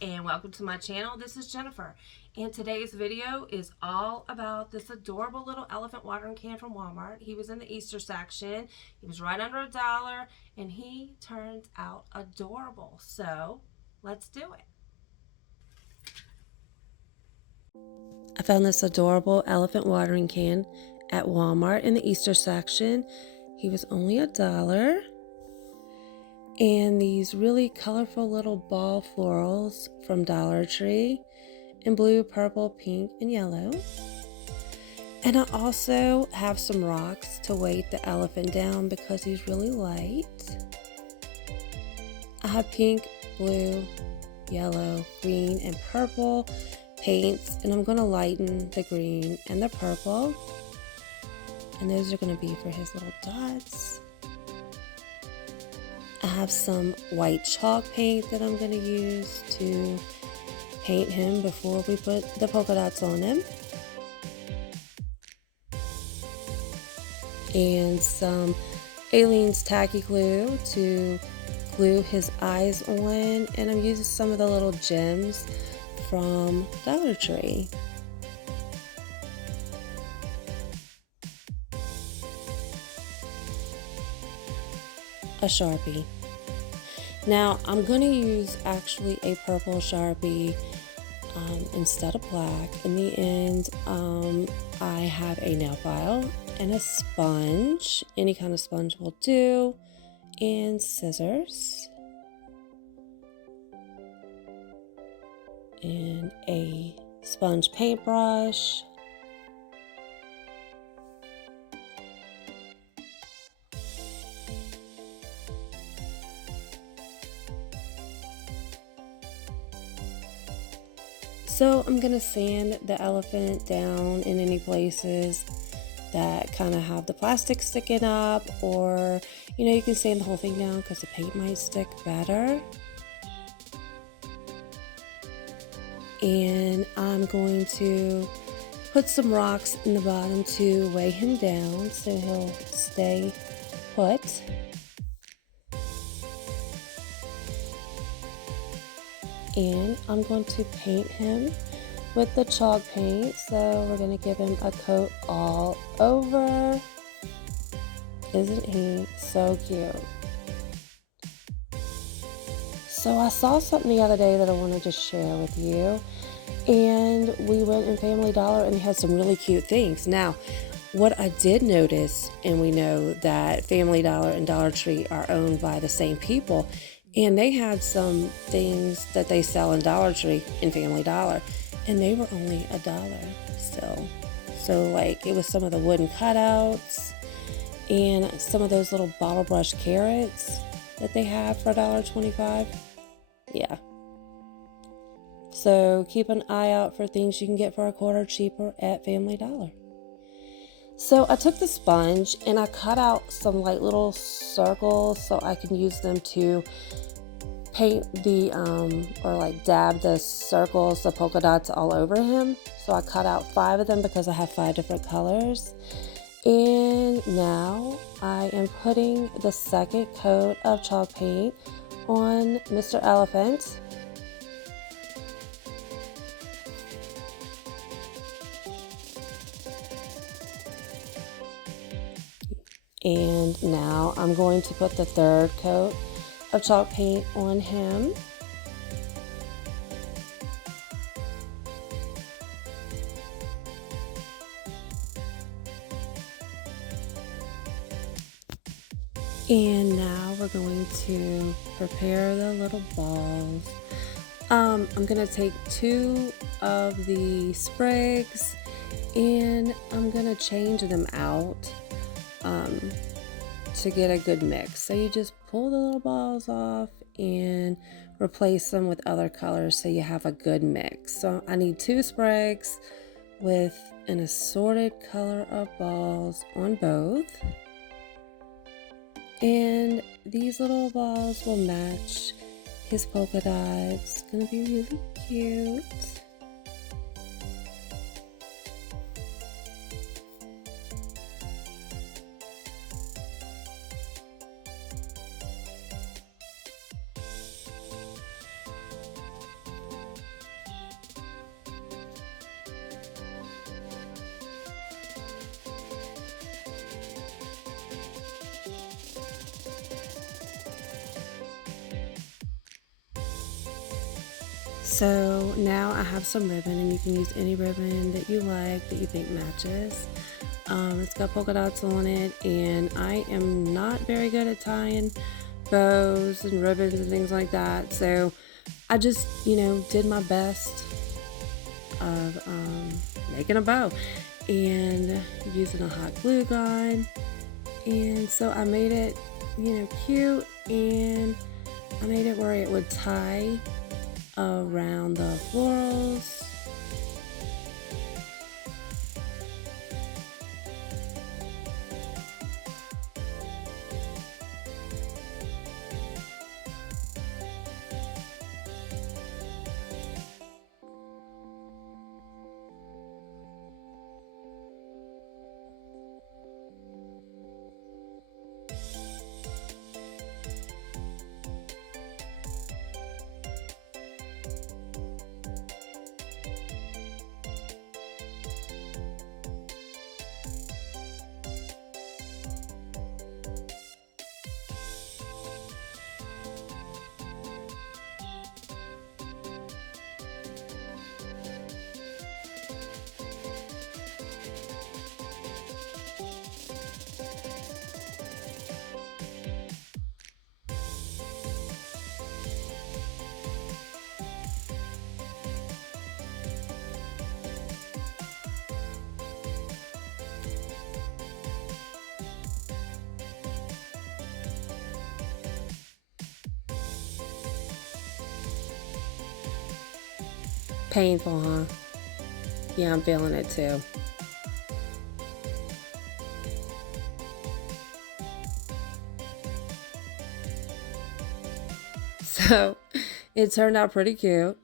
and welcome to my channel. This is Jennifer, and today's video is all about this adorable little elephant watering can from Walmart. He was in the Easter section. He was right under $1, and he turned out adorable. So let's do it. I found this adorable elephant watering can at Walmart in the Easter section. He was only $1. And these really colorful little ball florals from Dollar Tree in blue, purple, pink, and yellow. And I also have some rocks to weight the elephant down because he's really light. I have pink, blue, yellow, green, and purple paints, and I'm going to lighten the green and the purple. And those are going to be for his little dots. I have some white chalk paint that I'm going to use to paint him before we put the polka dots on him. And some Aleene's tacky glue to glue his eyes on. And I'm using some of the little gems from Dollar Tree. A Sharpie. Now I'm going to use actually a purple Sharpie instead of black. In the end, I have a nail file and a sponge. Any kind of sponge will do, and scissors, and a sponge paintbrush. So I'm going to sand the elephant down in any places that kind of have the plastic sticking up, or you can sand the whole thing down because the paint might stick better. And I'm going to put some rocks in the bottom to weigh him down so he'll stay put. And I'm going to paint him with the chalk paint, so we're going to give him a coat all over. Isn't he so cute? So I saw something the other day that I wanted to share with you, and we went in Family Dollar and they had some really cute things. Now, what I did notice, and we know that Family Dollar and Dollar Tree are owned by the same people, and they had some things that they sell in Dollar Tree in Family Dollar, and they were only $1 still. So like it was some of the wooden cutouts and some of those little bottle brush carrots that they have for $1.25. Yeah. So keep an eye out for things you can get for $1 cheaper at Family Dollar. So I took the sponge and I cut out some like little circles so I can use them to paint the or like dab the circles, the polka dots all over him. So I cut out 5 of them because I have 5 different colors. And now I am putting the second coat of chalk paint on Mr. Elephant. And now I'm going to put the third coat of chalk paint on him. And now we're going to prepare the little balls. I'm going to take 2 of the sprigs and I'm going to change them out to get a good mix. So you just pull the little balls off and replace them with other colors so you have a good mix. So I need 2 sprigs with an assorted color of balls on both. And these little balls will match his polka dots. It's gonna be really cute. So now I have some ribbon, and you can use any ribbon that you like, that you think matches. It's got polka dots on it, and I am not very good at tying bows and ribbons and things like that. So I just, did my best of making a bow and using a hot glue gun. And so I made it, cute, and I made it where it would tie around the florals. Painful, huh? Yeah, I'm feeling it too. So it turned out pretty cute.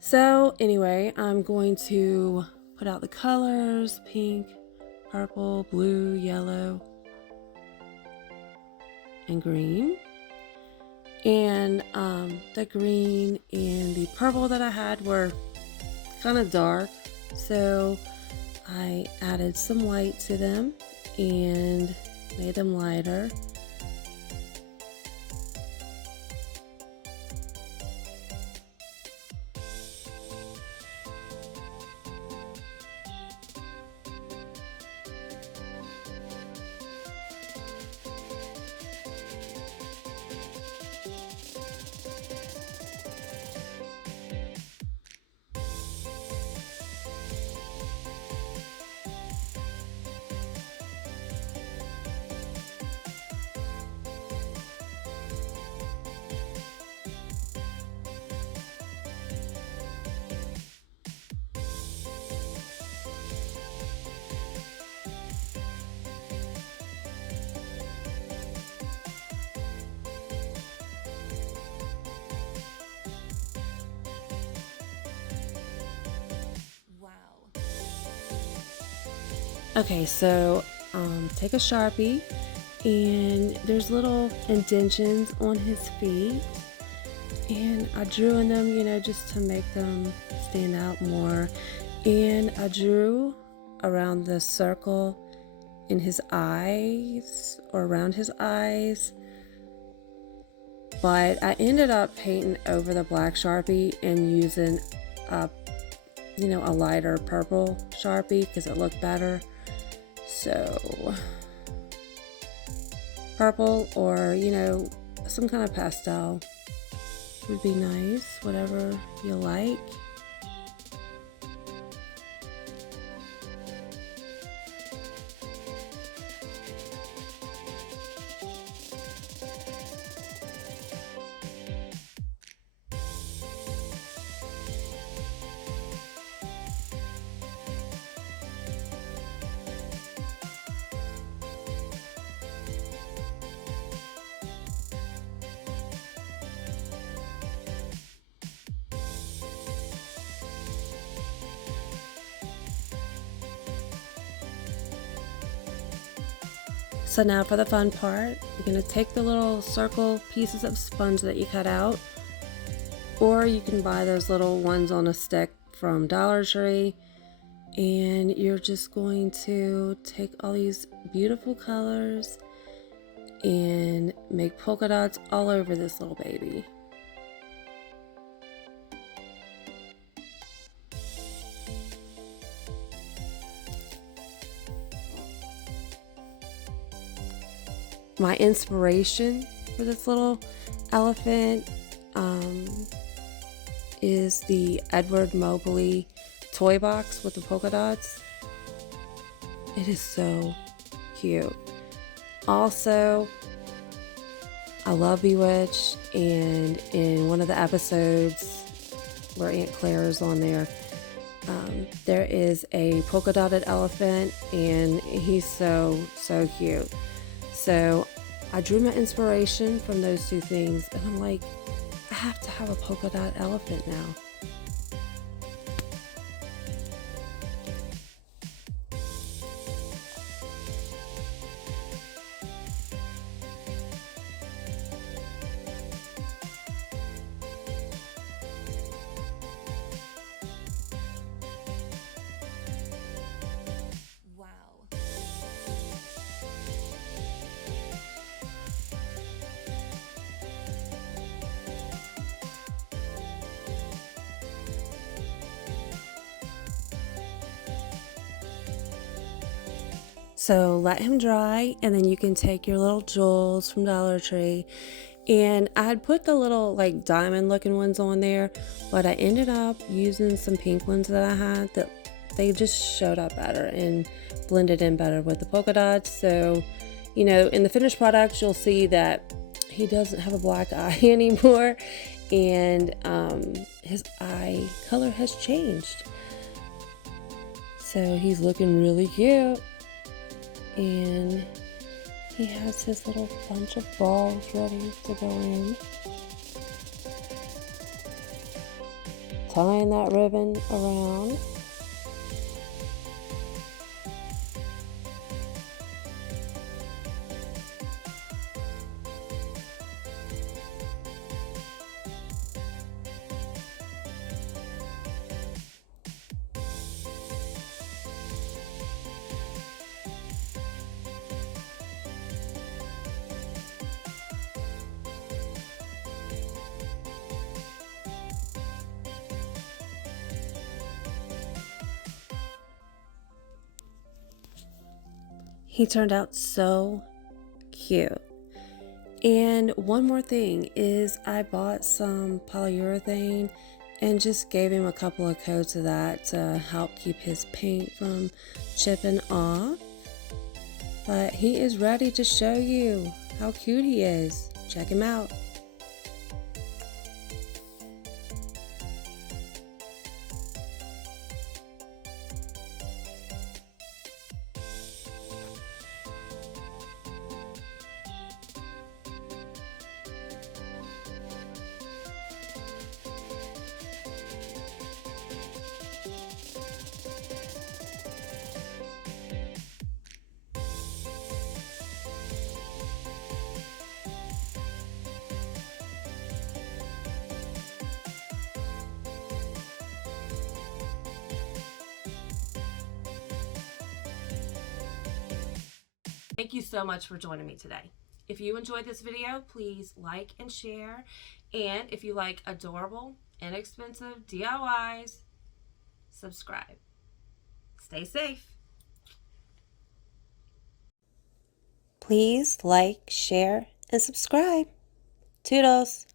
So anyway, I'm going to put out the colors: pink, purple, blue, yellow, and green. And the green and the purple that I had were kind of dark, so I added some white to them and made them lighter. Okay, so take a Sharpie, and there's little indentions on his feet, and I drew in them, just to make them stand out more. And I drew around the circle in his eyes, or around his eyes, but I ended up painting over the black Sharpie and using a lighter purple Sharpie because it looked better. So purple, or some kind of pastel would be nice, whatever you like. So now for the fun part, you're going to take the little circle pieces of sponge that you cut out, or you can buy those little ones on a stick from Dollar Tree, and you're just going to take all these beautiful colors and make polka dots all over this little baby. my inspiration for this little elephant is the Edward Mobley toy box with the polka dots. It is so cute. Also, I love Bewitched, and in one of the episodes where Aunt Claire is on there, there is a polka dotted elephant, and he's so cute. So I drew my inspiration from those two things, and I'm like, I have to have a polka dot elephant now. So let him dry, and then you can take your little jewels from Dollar Tree. And I had put the little like diamond looking ones on there, but I ended up using some pink ones that I had that they just showed up better and blended in better with the polka dots. So, you know, in the finished product, you'll see that he doesn't have a black eye anymore, and his eye color has changed. So he's looking really cute. And he has his little bunch of balls ready to go in. Tying that ribbon around. He turned out so cute. And one more thing is I bought some polyurethane and just gave him a couple of coats of that to help keep his paint from chipping off. But he is ready to show you how cute he is. Check him out. Thank you so much for joining me today. If you enjoyed this video, please like and share. And if you like adorable, inexpensive DIYs, subscribe. Stay safe. Please like, share, and subscribe. Toodles.